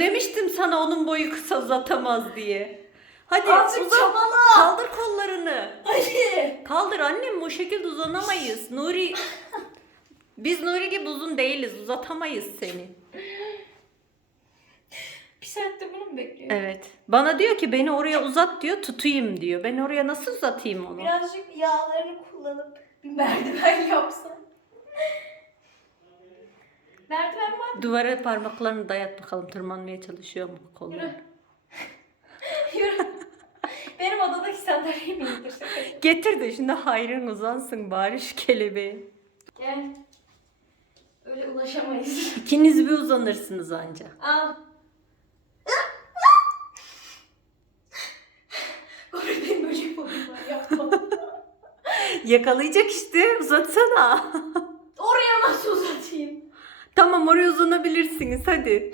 Demiştim sana onun boyu kısa uzatamaz diye. Hadi Azıcık uzat. çabala. Kaldır kollarını. Hadi. Kaldır annem o şekilde uzanamayız. Nuri biz Nuri gibi uzun değiliz. Uzatamayız seni. Bir saattir bunu mu bekliyor? Evet. Bana diyor ki beni oraya uzat diyor tutayım diyor. Ben oraya nasıl uzatayım onu? Birazcık yağlarını kullanıp bir merdiven yapsam. merdiven var. Duvara parmaklarını dayat bakalım tırmanmaya çalışıyor mu kolları? Yürü. Yürü. Benim odadaki sandalyeyi mi indirsek? Getir de şimdi hayrın uzansın bari şu kelebeğe. Gel. Öyle ulaşamayız. İkiniz bir uzanırsınız anca. Al. Goril benim böcek fobim var yapma. Yakalayacak işte uzatsana. Oraya nasıl? Tamam oraya uzanabilirsiniz hadi.